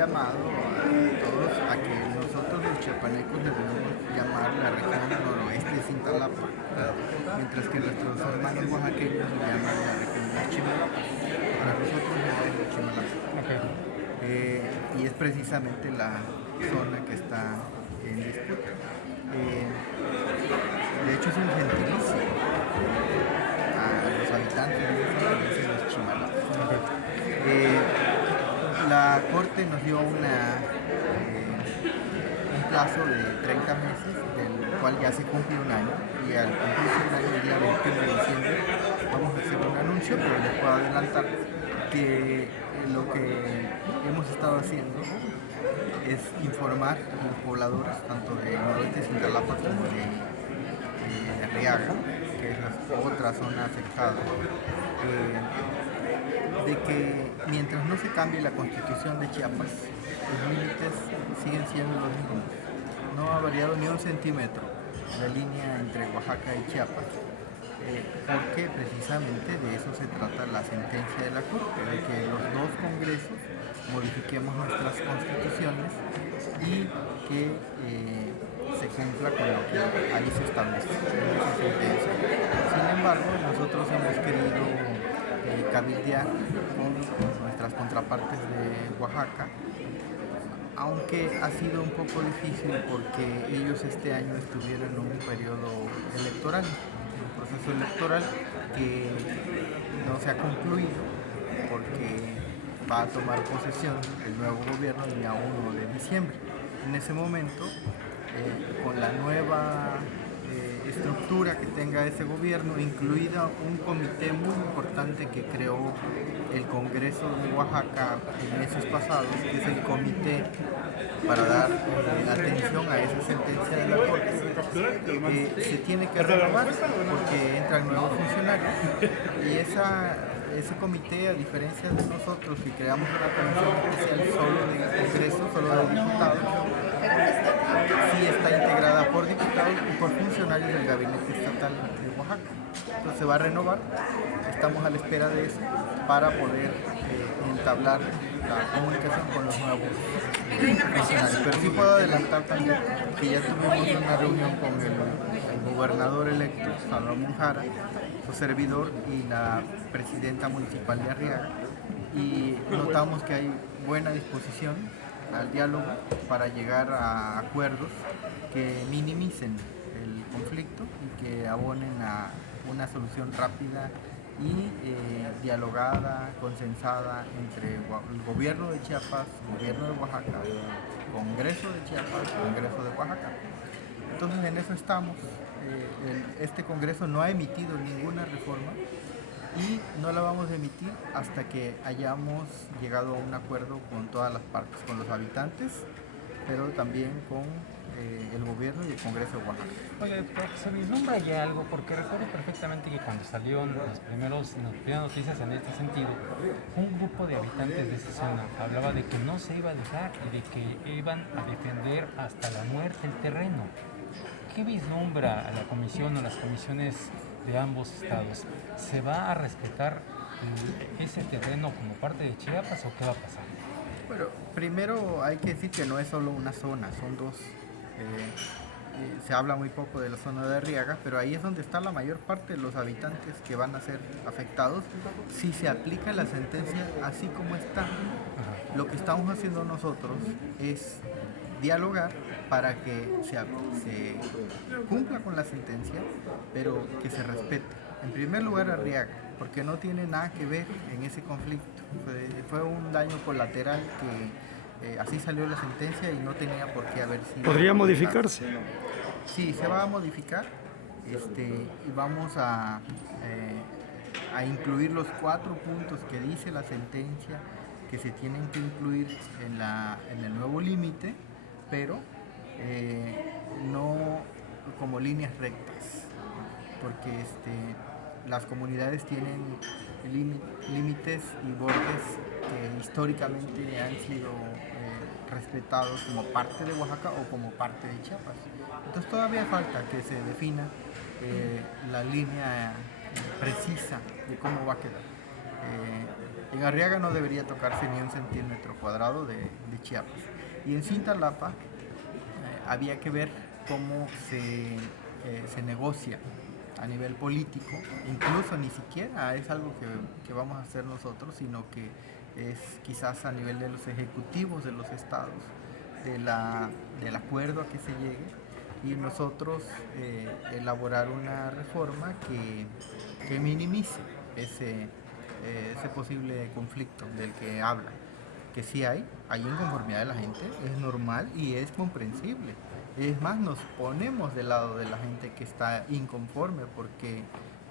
llamado a todos a que nosotros los chiapanecos debemos llamar la región noroeste de Cintalapa, mientras que nuestros hermanos oaxaqueños llaman la región de Chimalapa. Para nosotros no es Chimalapa. Okay. Y es precisamente la zona que está en disputa. De hecho es un gentilicio a los habitantes de esa zona, de los Chimalapas. La Corte nos dio un plazo de 30 meses, del cual ya se cumple un año, y al cumplirse un año, el día 21 de diciembre, vamos a hacer un anuncio, pero les puedo adelantar que lo que hemos estado haciendo es informar a los pobladores, tanto de noroeste de Cintalapa como de Arriaga, que es la otra zona afectada, de que mientras no se cambie la constitución de Chiapas, los límites siguen siendo los mismos. No ha variado ni un centímetro la línea entre Oaxaca y Chiapas, porque precisamente de eso se trata la sentencia de la Corte, de que los dos congresos modifiquemos nuestras constituciones y que se cumpla con lo que ahí se establece en esa sentencia. Sin embargo, nosotros hemos querido cabildear con nuestras contrapartes de Oaxaca, aunque ha sido un poco difícil porque ellos este año estuvieron en un periodo electoral, un proceso electoral que no se ha concluido porque va a tomar posesión el nuevo gobierno el día 1 de diciembre. En ese momento, con la nueva estructura que tenga ese gobierno, incluida un comité muy importante que creó el Congreso de Oaxaca en meses pasados, que es el comité para dar atención a esa sentencia de la Corte, se tiene que renovar porque entran nuevos funcionarios y ese comité, a diferencia de nosotros que creamos una comisión especial solo de Congreso, solo de diputados, sí está integrada por diputados y por funcionarios del gabinete estatal de Oaxaca. Entonces se va a renovar, estamos a la espera de eso para poder entablar la comunicación con los nuevos funcionarios. Pero sí puedo adelantar también que ya tuvimos una reunión con el gobernador electo, Salomón Jara, su servidor y la presidenta municipal de Arriaga, y notamos que hay buena disposición al diálogo para llegar a acuerdos que minimicen el conflicto y que abonen a una solución rápida y dialogada, consensada entre el gobierno de Chiapas, el gobierno de Oaxaca, el Congreso de Chiapas, el Congreso de Oaxaca. Entonces en eso estamos. Este Congreso no ha emitido ninguna reforma y no la vamos a emitir hasta que hayamos llegado a un acuerdo con todas las partes, con los habitantes, pero también con el gobierno y el Congreso de Oaxaca. Oye, se vislumbra ya algo, porque recuerdo perfectamente que cuando salieron las primeras noticias en este sentido, un grupo de habitantes de esa zona hablaba de que no se iba a dejar y de que iban a defender hasta la muerte el terreno. ¿Qué vislumbra a la comisión o las comisiones de ambos estados? ¿Se va a respetar ese terreno como parte de Chiapas o qué va a pasar? Bueno, primero hay que decir que no es solo una zona, son dos. Se habla muy poco de la zona de Arriaga, pero ahí es donde está la mayor parte de los habitantes que van a ser afectados si se aplica la sentencia así como está. Lo que estamos haciendo nosotros es dialogar para que se cumpla con la sentencia, pero que se respete. En primer lugar, Arriaga, porque no tiene nada que ver en ese conflicto. Fue un daño colateral que así salió la sentencia y no tenía por qué haber sido. ¿Podría modificarse? Sí, se va a modificar y vamos a incluir los 4 puntos que dice la sentencia que se tienen que incluir en el nuevo límite, pero no como líneas rectas, porque las comunidades tienen límites y bordes que históricamente han sido respetados como parte de Oaxaca o como parte de Chiapas. Entonces todavía falta que se defina la línea precisa de cómo va a quedar. En Arriaga no debería tocarse ni un centímetro cuadrado de Chiapas. Y en Cintalapa había que ver cómo se negocia a nivel político, incluso ni siquiera es algo que vamos a hacer nosotros, sino que es quizás a nivel de los ejecutivos de los estados, del acuerdo a que se llegue, y nosotros elaborar una reforma que minimice ese posible conflicto del que habla, que sí hay inconformidad de la gente, es normal y es comprensible. Es más, nos ponemos del lado de la gente que está inconforme porque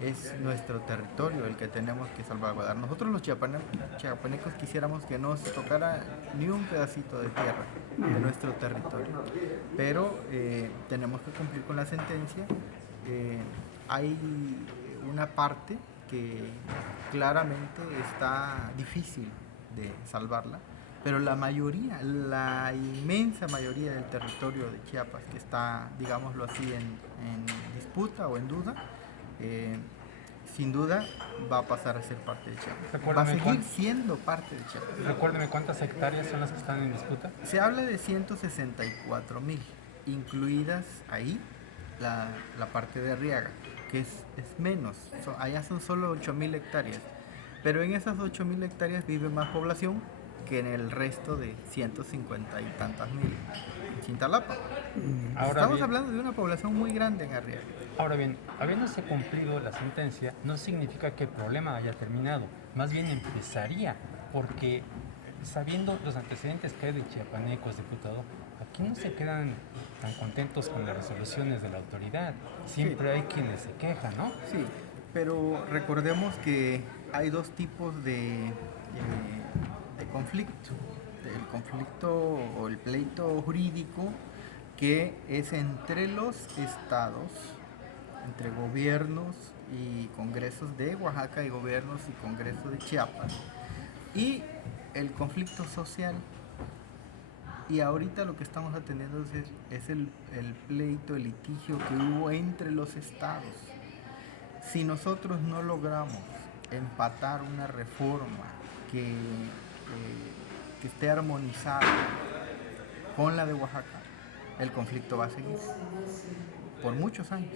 es nuestro territorio el que tenemos que salvaguardar. Nosotros los chiapanecos quisiéramos que no se tocara ni un pedacito de tierra de nuestro territorio, pero tenemos que cumplir con la sentencia. Hay una parte que claramente está difícil de salvarla, pero la mayoría, la inmensa mayoría del territorio de Chiapas que está, digámoslo así, en disputa o en duda, sin duda va a pasar a ser parte de Chiapas. Recuérdame, va a seguir siendo parte de Chiapas. Recuérdeme cuántas hectáreas son las que están en disputa. Se habla de 164,000, incluidas ahí la parte de Arriaga, que es menos. Allá son solo 8,000 hectáreas, pero en esas 8,000 hectáreas vive más población que en el resto de 150 y tantas mil en Cintalapa. Estamos hablando de una población muy grande en Arriaga. Ahora bien, habiéndose cumplido la sentencia, no significa que el problema haya terminado, más bien empezaría, porque sabiendo los antecedentes que hay de chiapanecos, diputado, aquí no se quedan tan contentos con las resoluciones de la autoridad, siempre hay quienes se quejan, ¿no? Sí, pero recordemos que hay dos tipos de conflicto. El conflicto o el pleito jurídico, que es entre los estados, entre gobiernos y congresos de Oaxaca y gobiernos y congresos de Chiapas, y el conflicto social. Y ahorita lo que estamos atendiendo es el pleito, el litigio que hubo entre los estados. Si nosotros no logramos empatar una reforma que esté armonizada con la de Oaxaca, el conflicto va a seguir por muchos años,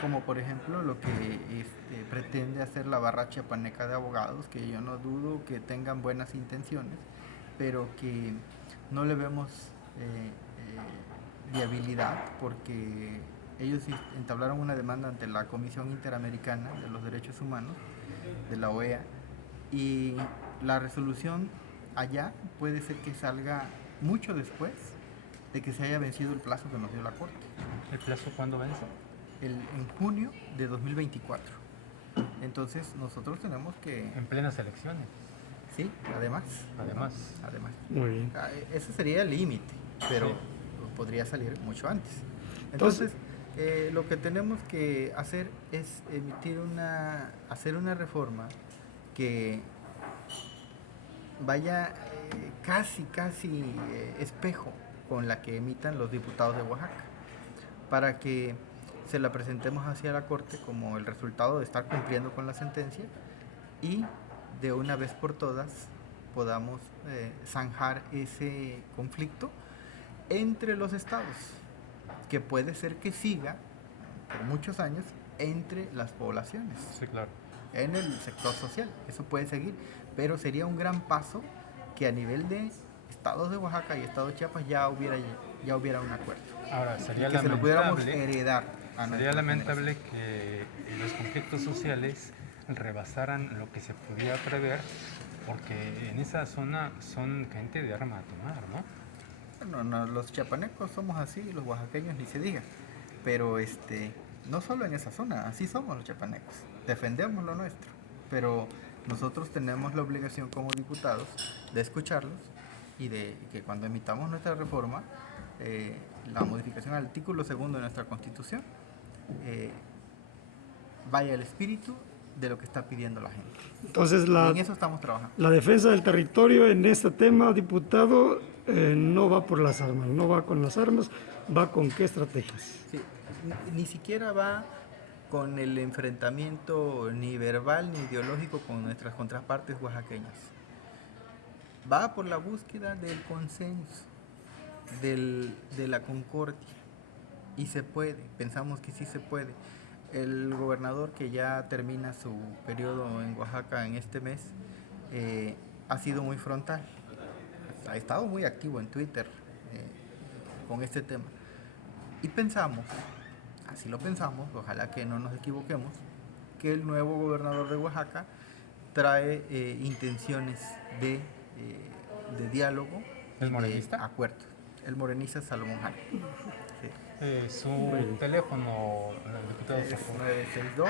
como por ejemplo lo que pretende hacer la barra chiapaneca de abogados, que yo no dudo que tengan buenas intenciones, pero que no le vemos viabilidad, porque ellos entablaron una demanda ante la Comisión Interamericana de los Derechos Humanos, de la OEA, y la resolución allá puede ser que salga mucho después de que se haya vencido el plazo que nos dio la Corte. ¿El plazo cuándo vence? En junio de 2024. Entonces nosotros tenemos que... En plenas elecciones. Sí, además. Muy bien. Ese sería el límite, pero sí, podría salir mucho antes. Entonces, lo que tenemos que hacer es hacer una reforma que vaya casi espejo con la que emitan los diputados de Oaxaca, para que se la presentemos hacia la Corte como el resultado de estar cumpliendo con la sentencia, y de una vez por todas podamos zanjar ese conflicto entre los estados, que puede ser que siga por muchos años entre las poblaciones. Sí, claro. En el sector social, eso puede seguir, pero sería un gran paso que a nivel de estados de Oaxaca y estado de Chiapas ya hubiera un acuerdo. Ahora, sería que se lo pudiéramos heredar. Sería lamentable que los conflictos sociales rebasaran lo que se podía prever, porque en esa zona son gente de arma a tomar, ¿no? Bueno, los chiapanecos somos así, los oaxaqueños ni se diga, pero no solo en esa zona, así somos los chiapanecos, defendemos lo nuestro, pero nosotros tenemos la obligación como diputados de escucharlos y de que cuando emitamos nuestra reforma, la modificación al artículo 2 de nuestra Constitución, vaya el espíritu de lo que está pidiendo la gente. Entonces, en eso estamos trabajando. La defensa del territorio en este tema, diputado, no va por las armas, no va con las armas, va con qué estrategias. Sí, ni siquiera va con el enfrentamiento ni verbal ni ideológico con nuestras contrapartes oaxaqueñas. Va por la búsqueda del consenso, de la concordia. Y se puede, pensamos que sí se puede. El gobernador que ya termina su periodo en Oaxaca en este mes ha sido muy frontal, ha estado muy activo en Twitter con este tema. Y pensamos, así lo pensamos, ojalá que no nos equivoquemos, que el nuevo gobernador de Oaxaca trae intenciones de diálogo ¿El y de morenista? acuerdo. El morenista Salomón Jara. Sí. Su teléfono, diputado, Es por favor. 962